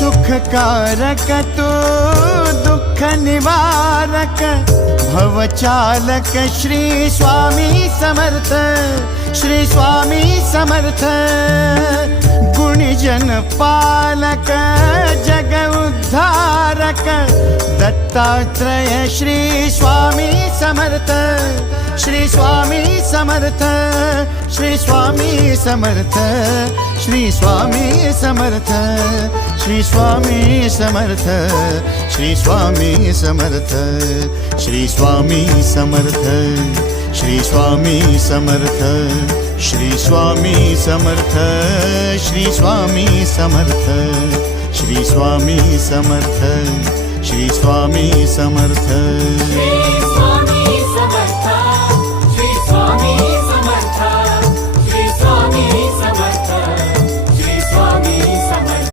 सुखकारक तू दुःख निवारक भवचालक श्री स्वामी समर्थ, श्री स्वामी समर्थ। गुणीजन पालक जग उद्धारक दत्तात्रेय श्री स्वामी समर्थ, श्री स्वामी समर्थ, श्री स्वामी समर्थ, श्री स्वामी समर्थ, श्री स्वामी समर्थ, श्री स्वामी समर्थ, श्री स्वामी समर्थ, श्री स्वामी समर्थ, श्री स्वामी समर्थ, श्री स्वामी समर्थ, श्री स्वामी समर्थ, श्री स्वामी समर्थ।